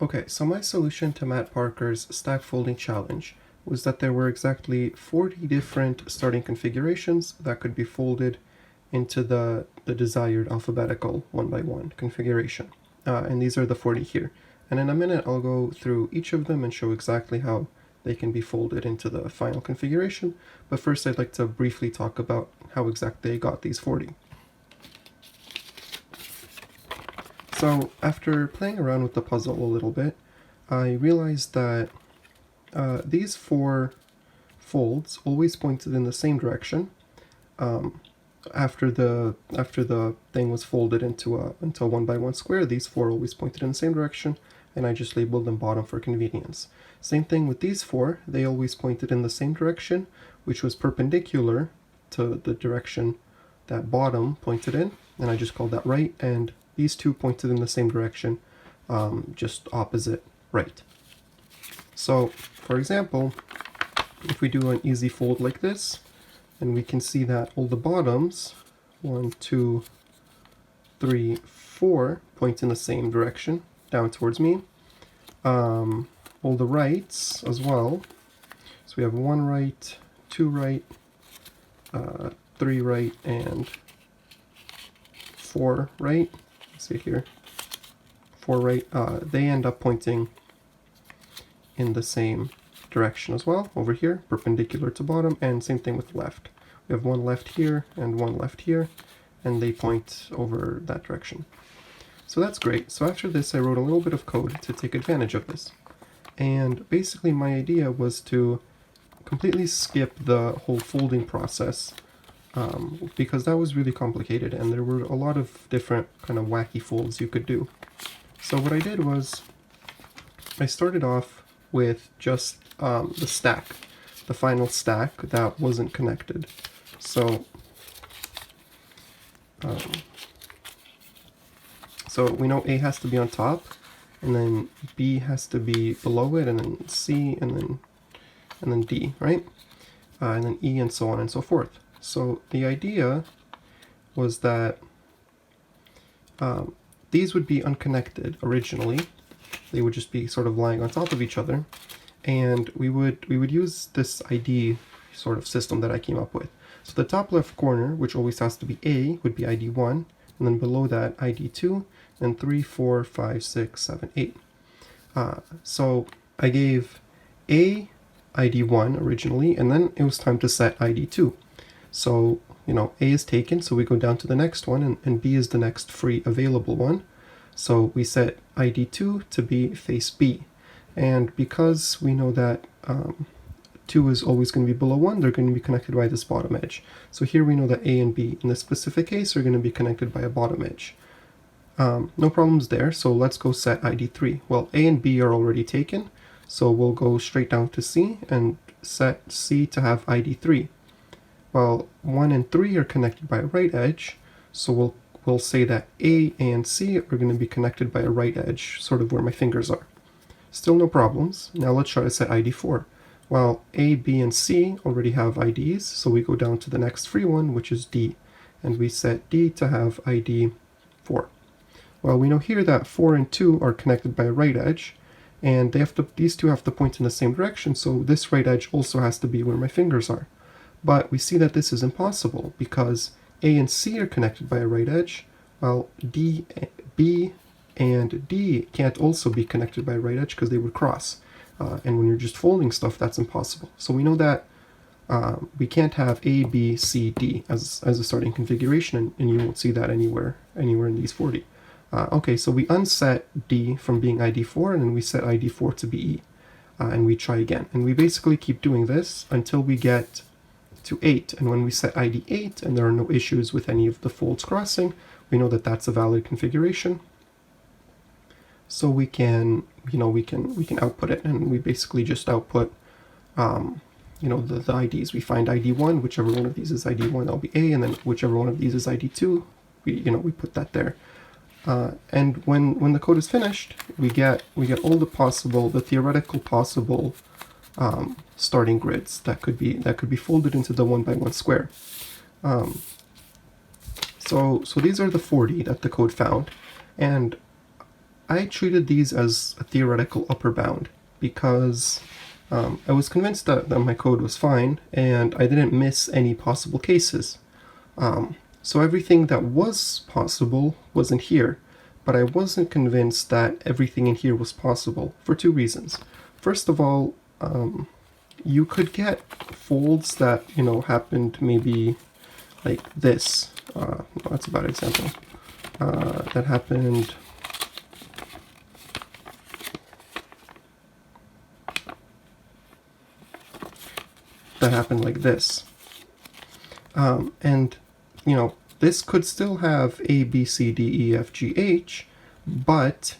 Okay, so my solution to Matt Parker's stack folding challenge was that there were exactly 40 different starting configurations that could be folded into the desired alphabetical 1 by 1 configuration. And these are the 40 here. And in a minute, I'll go through each of them and show exactly how they can be folded into the final configuration. But first, I'd like to briefly talk about how exactly I got these 40. So after playing around with the puzzle a little bit, I realized that these 4 folds always pointed in the same direction after the thing was folded into a 1 by 1 square. These 4 always pointed in the same direction, and I just labeled them bottom for convenience. Same thing with these 4, they always pointed in the same direction, which was perpendicular to the direction that bottom pointed in, and I just called that right, and these 2 pointed in the same direction, just opposite right. So, for example, if we do an easy fold like this, and we can see that all the bottoms, 1, 2, 3, 4, point in the same direction, down towards me. All the rights as well. So we have 1 right, 2 right, 3 right, and 4 right. Let's see here. 4 right. They end up pointing in the same direction as well, over here, perpendicular to bottom, and same thing with left. We have 1 left here and 1 left here, and they point over that direction. So that's great. So after this, I wrote a little bit of code to take advantage of this. And basically my idea was to completely skip the whole folding process, because that was really complicated and there were a lot of different kind of wacky folds you could do. So what I did was I started off with just the stack, the final stack that wasn't connected. So so we know A has to be on top, and then B has to be below it, and then C, and then D, right? And then E, and so on and so forth. So the idea was that these would be unconnected originally. They would just be sort of lying on top of each other, and we would use this ID sort of system that I came up with. So the top left corner, which always has to be A, would be ID 1, and then below that ID 2, and 3, 4, 5, 6, 7, 8. So I gave A ID 1 originally, and then it was time to set ID 2. So, you know, A is taken, so we go down to the next one, and B is the next free available one. So we set ID 2 to be face B. And because we know that 2 is always going to be below 1, they're going to be connected by this bottom edge. So here we know that A and B, in this specific case, are going to be connected by a bottom edge. No problems there, so let's go set ID 3. Well, A and B are already taken, so we'll go straight down to C and set C to have ID 3. Well, 1 and 3 are connected by a right edge, so we'll say that A and C are going to be connected by a right edge, sort of where my fingers are. Still no problems. Now let's try to set ID 4. Well, A, B, and C already have IDs, so we go down to the next free one, which is D, and we set D to have ID 4. Well, we know here that 4 and 2 are connected by a right edge, and these two have to point in the same direction, so this right edge also has to be where my fingers are. But we see that this is impossible because A and C are connected by a right edge, while D, B, and D can't also be connected by a right edge because they would cross. And when you're just folding stuff, that's impossible. So we know that we can't have A, B, C, D as a starting configuration, and you won't see that anywhere in these 40. Okay, so we unset D from being ID 4, and then we set ID 4 to be E. And we try again. And we basically keep doing this until we get to 8. And when we set ID 8, and there are no issues with any of the folds crossing, we know that that's a valid configuration. So we can, we can output it, and we basically just output, the IDs. We find ID 1, whichever one of these is ID 1, that'll be A, and then whichever one of these is ID 2, we put that there. And when the code is finished, we get all the theoretical possible starting grids that could be folded into the 1 by 1 square. So these are the 40 that the code found, and I treated these as a theoretical upper bound because I was convinced that my code was fine and I didn't miss any possible cases. So everything that was possible wasn't here, but I wasn't convinced that everything in here was possible for two reasons. First of all, you could get folds that, happened maybe like this. No, that's a bad example. That happened like this. And, this could still have A, B, C, D, E, F, G, H, but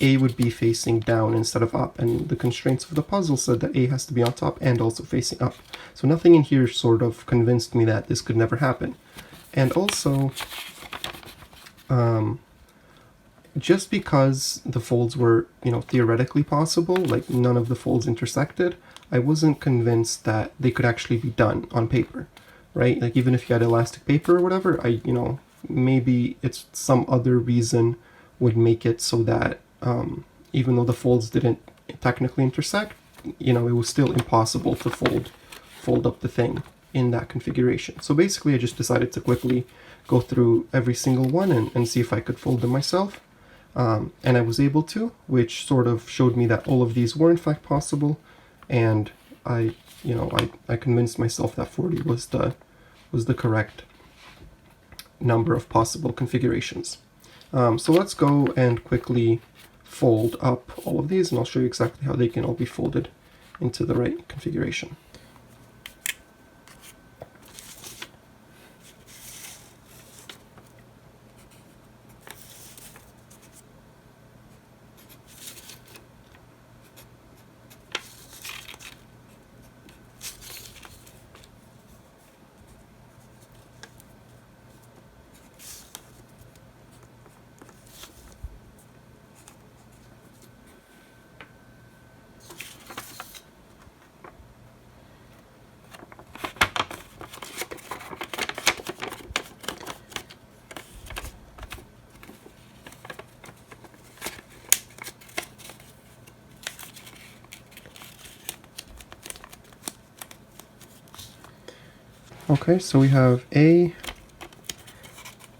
A would be facing down instead of up, and the constraints of the puzzle said that A has to be on top and also facing up. So nothing in here sort of convinced me that this could never happen. And also, just because the folds were, theoretically possible, like none of the folds intersected, I wasn't convinced that they could actually be done on paper, right? Like even if you had elastic paper or whatever, maybe it's some other reason would make it so that even though the folds didn't technically intersect, it was still impossible to fold up the thing in that configuration. So basically I just decided to quickly go through every single one and see if I could fold them myself. And I was able to, which sort of showed me that all of these were in fact possible, and I convinced myself that 40 was the correct number of possible configurations. So let's go and quickly fold up all of these, and I'll show you exactly how they can all be folded into the right configuration. Okay, so we have A,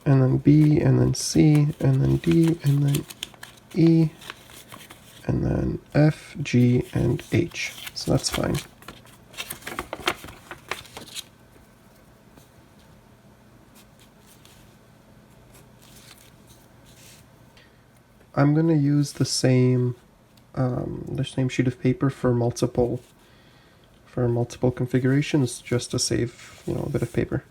and then B, and then C, and then D, and then E, and then F, G, and H. So that's fine. I'm going to use the same sheet of paper for multiple configurations, just to save a bit of paper.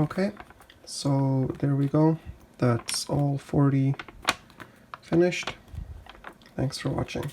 Okay, so there we go. That's all 40 finished. Thanks for watching.